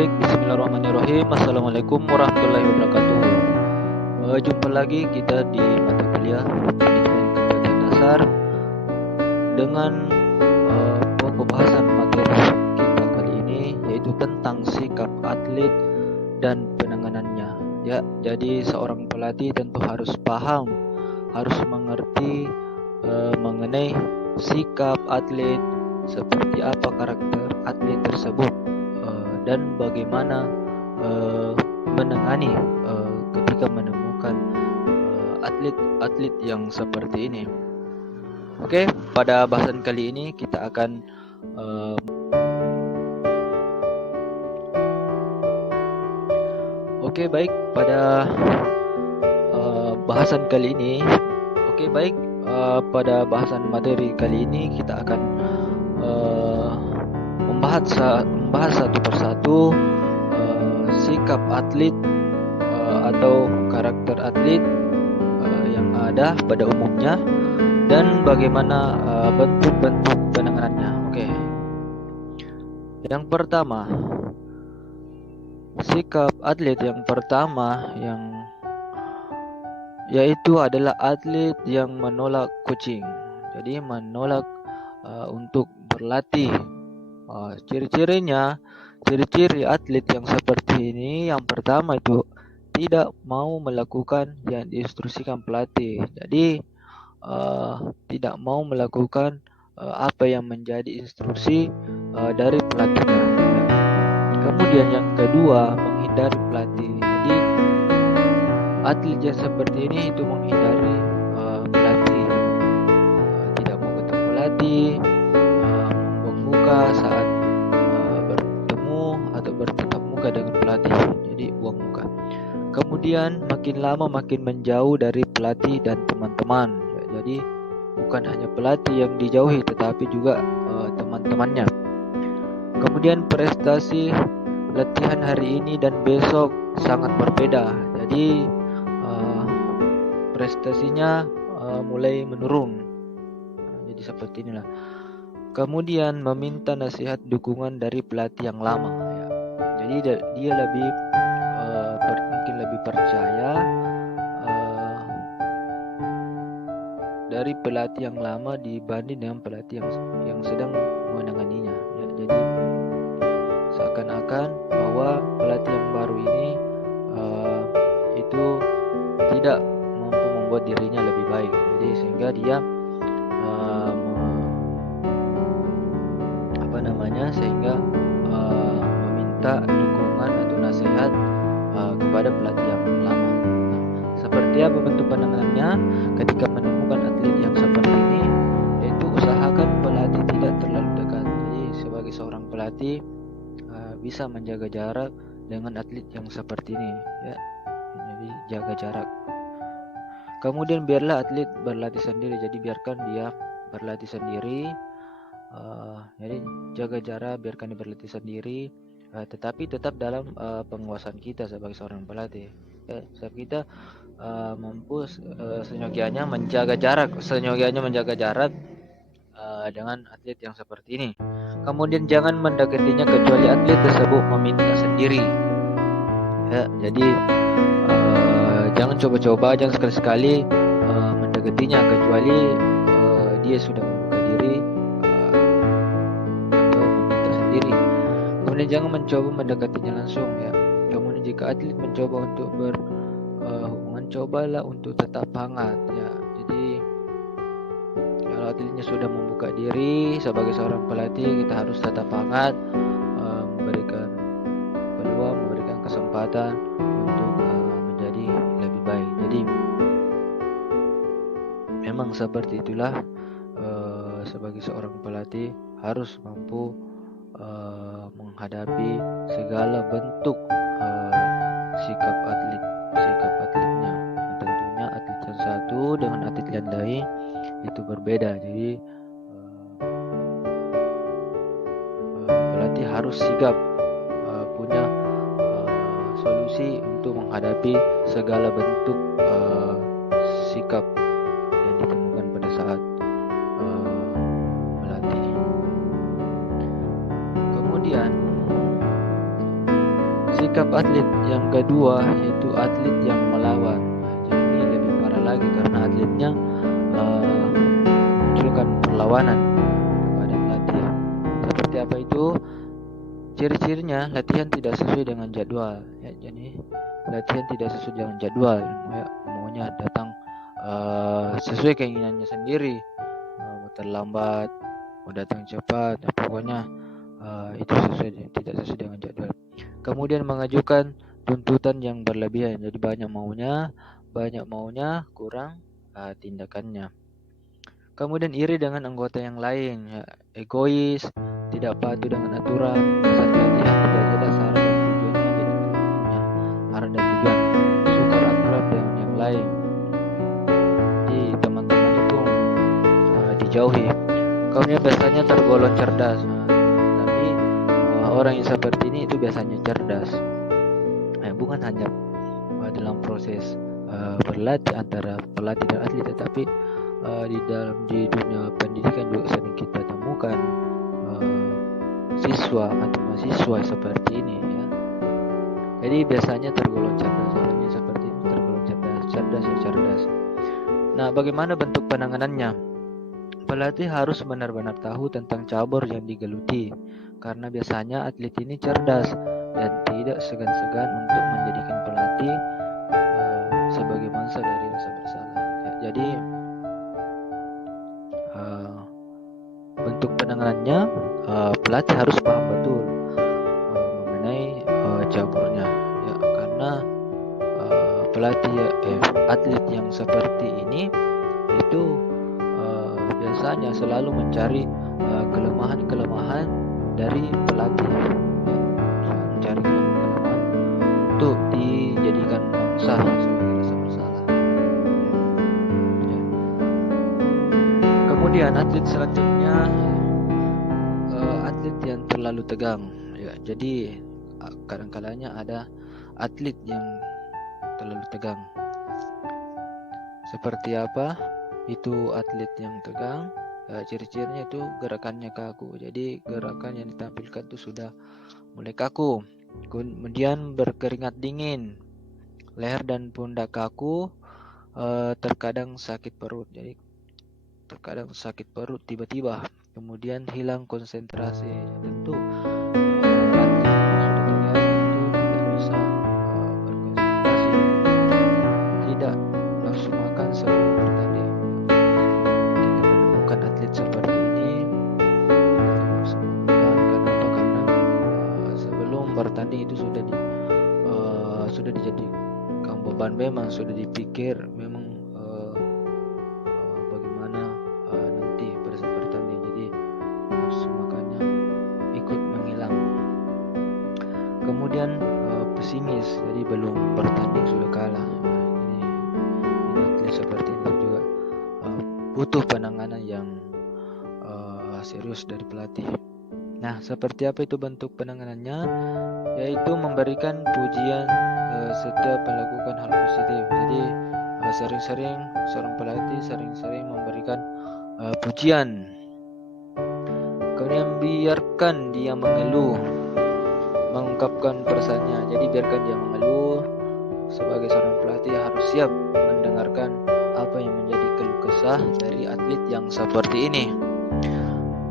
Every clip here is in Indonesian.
Baik, bismillahirrahmanirrahim. Assalamualaikum warahmatullahi wabarakatuh. Jumpa lagi kita di mata kuliah pendidikan kependidikan dasar dengan pokok bahasan materi kita kali ini, yaitu tentang sikap atlet dan penanganannya. Ya, jadi seorang pelatih tentu harus paham, harus mengerti mengenai sikap atlet, seperti apa karakter atlet tersebut, dan bagaimana menangani ketika menemukan atlet-atlet yang seperti ini. Oke, pada bahasan kali ini kita akan pada bahasan kali ini. Pada bahasan materi kali ini kita akan membahas satu persatu sikap atlet atau karakter atlet yang ada pada umumnya dan bagaimana bentuk-bentuk penanganannya. Oke. Yang pertama, sikap atlet yang pertama yaitu adalah atlet yang menolak coaching. Jadi menolak untuk berlatih. Ciri-ciri atlet yang seperti ini, yang pertama itu tidak mau melakukan yang diinstruksikan pelatih. Jadi tidak mau melakukan apa yang menjadi instruksi dari pelatihnya. Kemudian yang kedua, menghindari pelatih. Jadi atlet yang seperti ini itu menghindari pelatih, tidak mau ketemu pelatih, membuang muka saat bertemu atau bertatap muka dengan pelatih. Jadi buang muka. Kemudian makin lama makin menjauh dari pelatih dan teman-teman. Jadi bukan hanya pelatih yang dijauhi, tetapi juga teman-temannya. Kemudian prestasi latihan hari ini dan besok sangat berbeda. Jadi prestasinya mulai menurun. Jadi seperti inilah. Kemudian meminta nasihat dukungan dari pelatih yang lama. Ya. Jadi dia mungkin lebih percaya dari pelatih yang lama dibanding dengan pelatih yang sedang menanganinya. Ya, jadi seakan-akan bahwa pelatih yang baru ini itu tidak mampu membuat dirinya lebih baik. Jadi sehingga dia meminta dukungan atau nasihat kepada pelatih yang lama. Seperti apa bentuk penanganannya ketika menemukan atlet yang seperti ini? Yaitu usahakan pelatih tidak terlalu dekat. Jadi sebagai seorang pelatih bisa menjaga jarak dengan atlet yang seperti ini, ya. Jadi jaga jarak. Kemudian biarlah atlet berlatih sendiri. Jadi biarkan dia berlatih sendiri. Jadi jaga jarak, biarkan dia berlatih sendiri. Tetapi tetap dalam penguasaan kita sebagai seorang pelatih. Ya, sebab kita mampu seyogianya menjaga jarak dengan atlet yang seperti ini. Kemudian jangan mendekatinya kecuali atlet tersebut meminta sendiri. Ya, jadi jangan jangan sekali-sekali mendekatinya kecuali dia sudah membuka diri atau meminta sendiri. Kemudian jangan mencoba mendekatinya langsung, ya. Kemudian jika atlet mencoba untuk berhubungan, cobalah untuk tetap hangat, ya. Jadi kalau atletnya sudah membuka diri, sebagai seorang pelatih kita harus tetap hangat, memberikan peluang, memberikan kesempatan untuk menjadi lebih baik. Jadi memang seperti itulah, sebagai seorang pelatih harus mampu menghadapi segala bentuk sikap atletnya. Tentunya atlet yang satu dengan atlet yang lain itu berbeda. Jadi pelatih harus sigap punya solusi untuk menghadapi segala bentuk sikap yang ditemukan pada saat melatih. Kemudian sikap atlet yang kedua yaitu atlet yang melawan. Jadi ini lebih parah lagi karena atletnya munculkan perlawanan kepada pelatih. Seperti apa itu? Ciri-cirinya latihan tidak sesuai dengan jadwal. Ya, jadi latihan tidak sesuai dengan jadwal. Ya, maunya datang sesuai keinginannya sendiri. Mau terlambat, mau datang cepat. Pokoknya itu tidak sesuai dengan jadwal. Kemudian mengajukan tuntutan yang berlebihan. Jadi banyak maunya, kurang tindakannya. Kemudian iri dengan anggota yang lain, ya, egois, tidak patuh dengan aturan, saat latihan tidak jelas arah dan tujuannya, jadi punya arah dan tujuan, sukar akrab dengan yang lain. Jadi teman-teman itu dijauhi. Kemudian biasanya tergolong cerdas. Tapi orang yang seperti ini itu biasanya cerdas. Bukan hanya dalam proses berlatih antara pelatih dan atlet, tetapi di dunia pendidikan juga sering kita temukan siswa atau mahasiswa seperti ini, ya. Jadi biasanya tergolong cerdas, orangnya seperti ini tergolong cerdas. Nah, bagaimana bentuk penanganannya? Pelatih harus benar-benar tahu tentang cabur yang digeluti, karena biasanya atlet ini cerdas dan tidak segan-segan untuk menjadikan pelatih sebagai mangsa dari rasa bersalah. Ya, jadi bentuk penanganannya, pelatih harus paham betul mengenai caburnya, ya, karena atlet yang seperti ini itu biasanya selalu mencari kelemahan-kelemahan dari pelatih, ya, mencari kelemahan untuk dijadikan mangsa sebagai rasa bersalah. Kemudian atlet selanjutnya, atlet yang terlalu tegang. Ya, jadi kadang-kalanya ada atlet yang terlalu tegang. Seperti apa itu atlet yang tegang? Ciri-cirinya itu gerakannya kaku. Jadi gerakan yang ditampilkan itu sudah mulai kaku. Kemudian berkeringat dingin, leher dan pundak kaku, terkadang sakit perut. Jadi terkadang sakit perut tiba-tiba, kemudian hilang konsentrasi. Tentu atlet yang sudah tegang itu tidak bisa berkonsentrasi, tidak nafsu makan sebelum bertanding. Kita menemukan atlet seperti ini tidak nafsu makan. Kenapa? Karena sebelum bertanding itu sudah dijadikan beban, memang sudah dipikir memang bagaimana nanti pada saat bertanding, jadi nafsu makannya ikut menghilang. Kemudian pesimis, jadi belum bertanding sudah kalah. Jadi ini atlet seperti itu juga butuh penanganan yang serius dari pelatih. Nah, seperti apa itu bentuk penanganannya? Yaitu memberikan pujian setiap melakukan hal positif. Jadi sering-sering seorang pelatih sering-sering memberikan pujian. Kemudian biarkan dia mengeluh, mengungkapkan perasaannya. Jadi biarkan dia mengeluh. Sebagai seorang pelatih harus siap mendengarkan apa yang menjadi keluh kesah dari atlet yang seperti ini.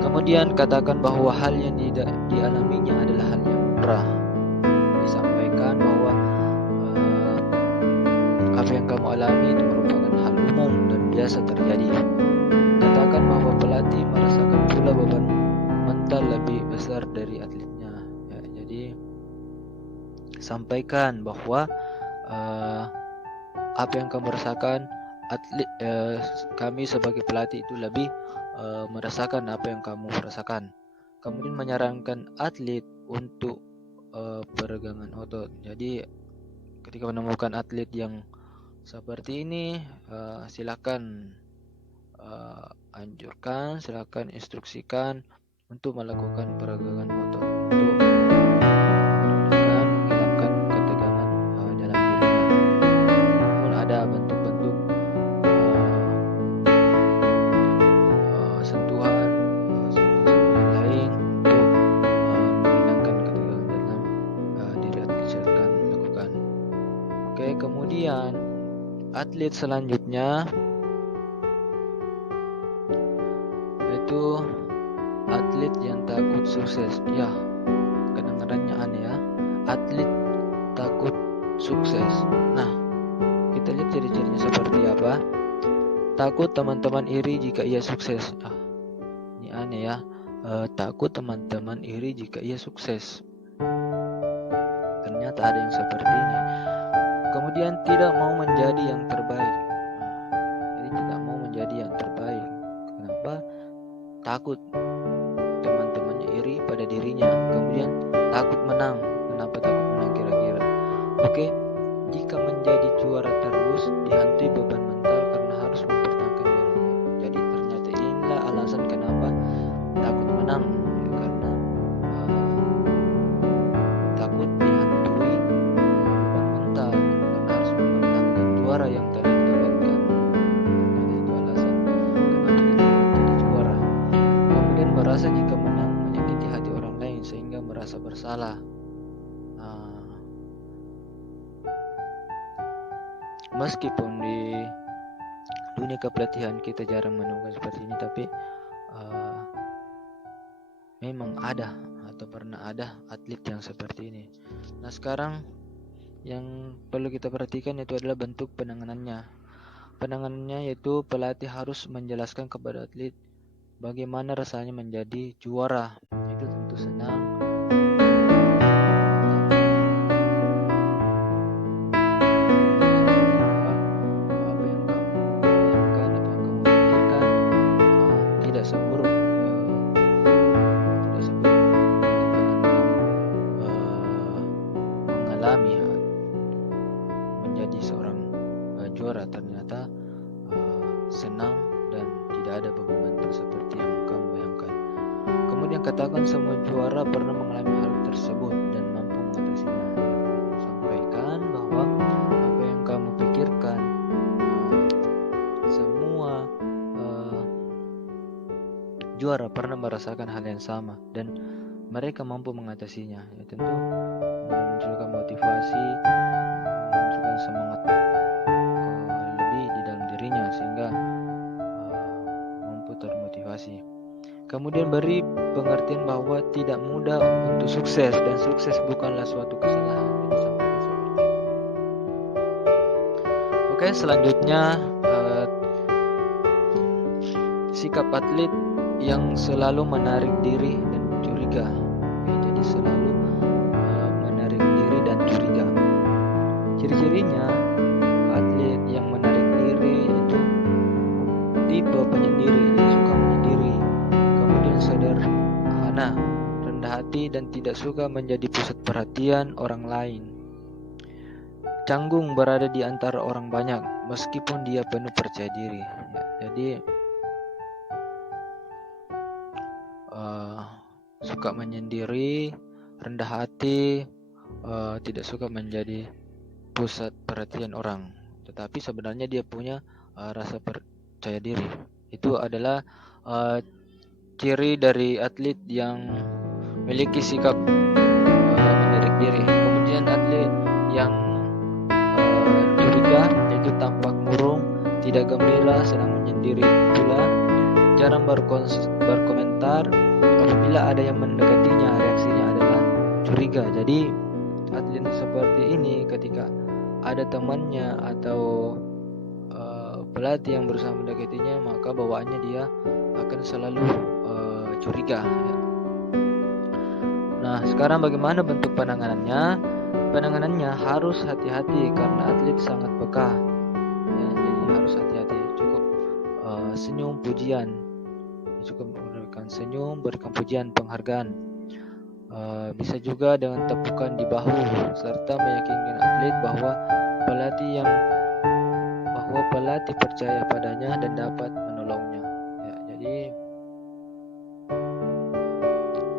Kemudian katakan bahwa hal yang dialaminya adalah hal yang lumrah. Disampaikan bahwa apa yang kamu alami itu merupakan hal umum dan biasa terjadi. Katakan bahwa pelatih merasakan pula beban mental lebih besar dari atletnya. Ya, jadi sampaikan bahwa apa yang kamu rasakan, kami sebagai pelatih itu lebih merasakan apa yang kamu rasakan. Kemudian menyarankan atlet untuk peregangan otot. Jadi ketika menemukan atlet yang seperti ini, silakan anjurkan, silakan instruksikan untuk melakukan peregangan otot untuk menghilangkan ketegangan dalam dirinya. Namun ada bentuk-bentuk sentuhan yang lain untuk menghilangkan ketegangan dalam diri atlet atlet selanjutnya yaitu atlet yang takut sukses. Ya, kedengarannya aneh ya. Atlet takut sukses. Nah, kita lihat ciri-cirinya seperti apa. Takut teman-teman iri jika ia sukses. Ini aneh ya. Takut teman-teman iri jika ia sukses. Ternyata ada yang seperti ini. Kemudian tidak mau menjadi yang terbaik. Jadi tidak mau menjadi yang terbaik. Kenapa? Takut teman-temannya iri pada dirinya. Kemudian takut menang. Kenapa takut menang kira-kira? Oke, jika menjadi juara terus dihantui beban mental karena harus mempertahankan juara. Jadi ternyata inilah alasan kenapa takut menang, ya, karena takut dihantui beban mental karena harus mempertahankan juara yang telah didapatkan. Jadi itu alasan kenapa kita menjadi juara. Kemudian merasa jika menang menyakiti hati orang lain sehingga merasa bersalah. Meskipun di dunia kepelatihan kita jarang menemukan seperti ini, tapi memang ada atau pernah ada atlet yang seperti ini. Nah, sekarang yang perlu kita perhatikan itu adalah bentuk penanganannya. Penanganannya yaitu pelatih harus menjelaskan kepada atlet bagaimana rasanya menjadi juara. Itu tentu senang. Menjadi seorang juara ternyata senang dan tidak ada beban mental seperti yang kamu bayangkan. Kemudian katakan semua juara pernah mengalami hal tersebut dan mampu mengatasinya. Sampaikan bahwa apa yang kamu pikirkan semua juara pernah merasakan hal yang sama dan mereka mampu mengatasinya. Ya, tentu memunculkan motivasi, memunculkan semangat lebih di dalam dirinya sehingga mampu termotivasi. Kemudian beri pengertian bahwa tidak mudah untuk sukses dan sukses bukanlah suatu kesalahan. Jadi sampaikan seperti itu. Oke, selanjutnya sikap atlet yang selalu menarik diri dan curiga. Jadi selalu menarik diri dan curiga. Ciri-cirinya atlet yang menarik diri itu tipe penyendiri, suka menyendiri, kemudian sederhana, rendah hati dan tidak suka menjadi pusat perhatian orang lain. Canggung berada di antara orang banyak meskipun dia penuh percaya diri. Ya, jadi suka menyendiri, rendah hati, tidak suka menjadi pusat perhatian orang, tetapi sebenarnya dia punya rasa percaya diri. Itu adalah ciri dari atlet yang memiliki sikap menarik diri. Kemudian atlet yang curiga yaitu tampak murung, tidak gembira, senang menyendiri pula, jarang berkomentar. Apabila ada yang mendekatinya, reaksinya adalah curiga. Jadi atlet seperti ini ketika ada temannya atau pelatih yang berusaha mendekatinya, maka bawaannya dia akan selalu curiga. Ya. Nah, sekarang bagaimana bentuk penanganannya? Penanganannya harus hati-hati karena atlet sangat peka. Ya, jadi harus hati-hati. Cukup senyum pujian. Cukup memberikan senyum, berikan pujian, penghargaan. Bisa juga dengan tepukan di bahu serta meyakinkan atlet bahwa pelatih percaya padanya dan dapat menolongnya. Ya, jadi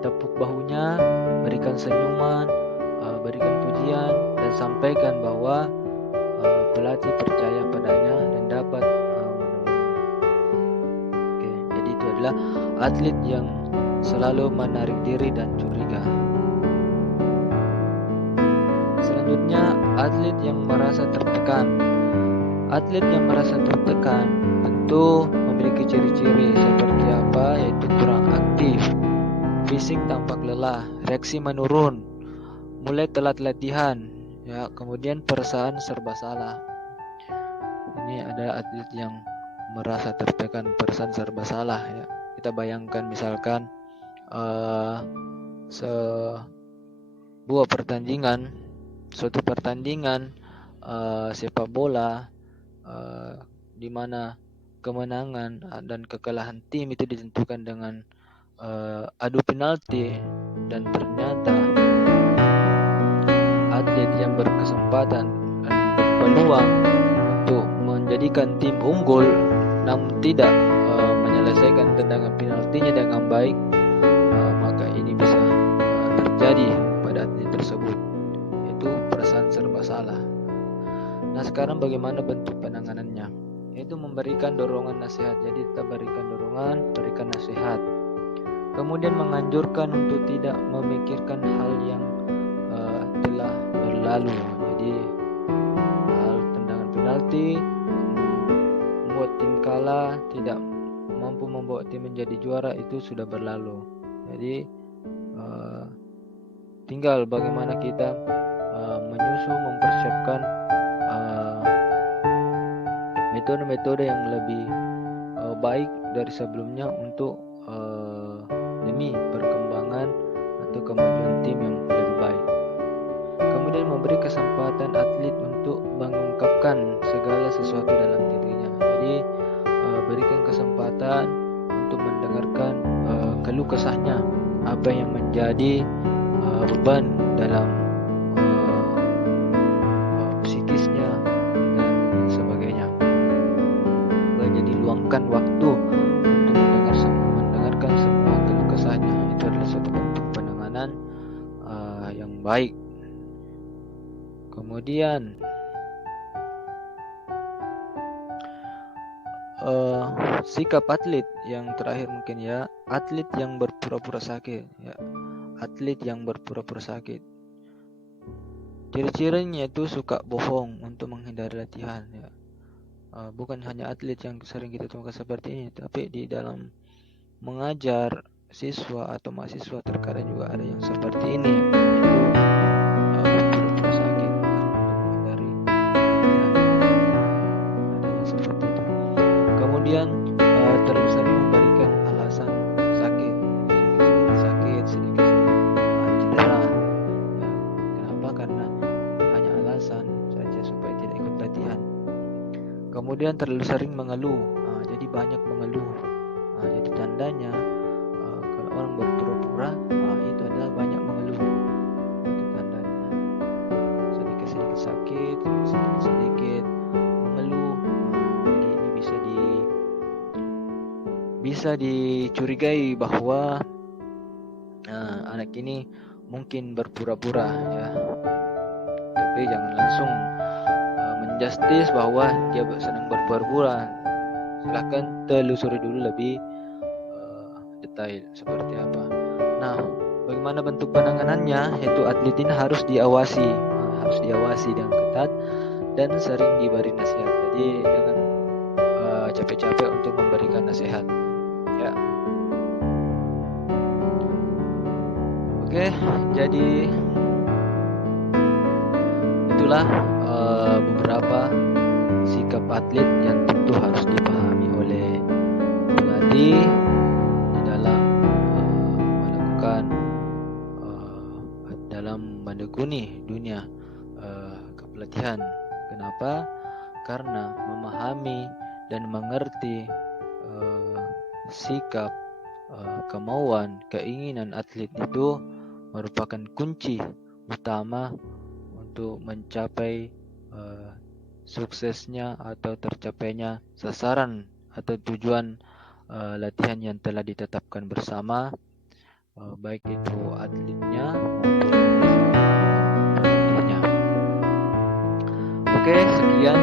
tepuk bahunya, berikan senyuman, berikan pujian dan sampaikan bahwa pelatih percaya padanya dan dapat menolongnya. Oke, jadi itu adalah atlet yang selalu menarik diri dan curiga. Selanjutnya, atlet yang merasa tertekan. Atlet yang merasa tertekan tentu memiliki ciri-ciri seperti apa, yaitu kurang aktif, fisik tampak lelah, reaksi menurun, mulai telat latihan, ya, kemudian perasaan serba salah. Ini ada atlet yang merasa tertekan, perasaan serba salah, ya. Kita bayangkan misalkan suatu pertandingan sepak bola di mana kemenangan dan kekalahan tim itu ditentukan dengan adu penalti, dan ternyata atlet yang berkesempatan dan berpeluang untuk menjadikan tim unggul namun tidak menyelesaikan tendangan penaltinya dengan baik, maka ini bisa terjadi pada atlet tersebut, yaitu perasaan serba salah. Nah, sekarang bagaimana bentuk penanganannya? Yaitu memberikan dorongan nasihat. Jadi kita berikan dorongan, berikan nasihat. Kemudian menganjurkan untuk tidak memikirkan hal yang telah berlalu. Jadi hal tendangan penalti membuat tim kalah, tidak mampu membawa tim menjadi juara, itu sudah berlalu. Jadi tinggal bagaimana kita menyusun, mempersiapkan metode-metode yang lebih baik dari sebelumnya untuk demi perkembangan atau kemajuan tim yang lebih baik. Kemudian memberi kesempatan atlet untuk mengungkapkan segala sesuatu dalam dirinya. Jadi berikan kesempatan untuk mendengarkan keluh kesahnya, apa yang menjadi beban dalam psikisnya dan sebagainya. Jadi luangkan waktu untuk mendengarkan semua keluh kesahnya. Itu adalah suatu bentuk penanganan yang baik. Kemudian sikap atlet yang terakhir mungkin, ya, atlet yang berpura-pura sakit, ya. Atlet yang berpura-pura sakit, ciri-cirinya itu suka bohong untuk menghindari latihan, ya. Bukan hanya atlet yang sering kita temukan seperti ini, tapi di dalam mengajar siswa atau mahasiswa terkadang juga ada yang seperti ini, yaitu berpura-pura sakit untuk menghindari latihan. Ada yang seperti itu. Kemudian terlalu sering memberikan alasan sakit, sedikit-sedikit sakit, sedikit-sedikit cedera. Ya, kenapa? Karena hanya alasan saja supaya tidak ikut latihan. Kemudian terlalu sering mengeluh, jadi banyak mengeluh. Jadi tandanya kalau orang berpura-pura, itu adalah banyak mengeluh. Itu tandanya. Sedikit-sedikit sakit, sedikit-sedikit mengeluh. Jadi ini bisa dicurigai bahwa anak ini mungkin berpura-pura, ya. Tapi jangan langsung menjustis bahwa dia sedang berpura-pura. Silahkan telusuri dulu lebih detail seperti apa. Nah, bagaimana bentuk penanganannya? Yaitu atlet ini harus diawasi dengan ketat dan sering diberi nasihat. Jadi jangan capek-capek untuk memberikan nasihat, ya. Oke, jadi itulah beberapa sikap atlet yang tentu harus dipahami oleh pelatih di dalam melakukan dalam menekuni dunia kepelatihan. Kenapa? Karena memahami dan mengerti sikap, kemauan, keinginan atlet itu merupakan kunci utama untuk mencapai suksesnya atau tercapainya sasaran atau tujuan latihan yang telah ditetapkan bersama, baik itu atletnya maupun pelatihnya. Oke, sekian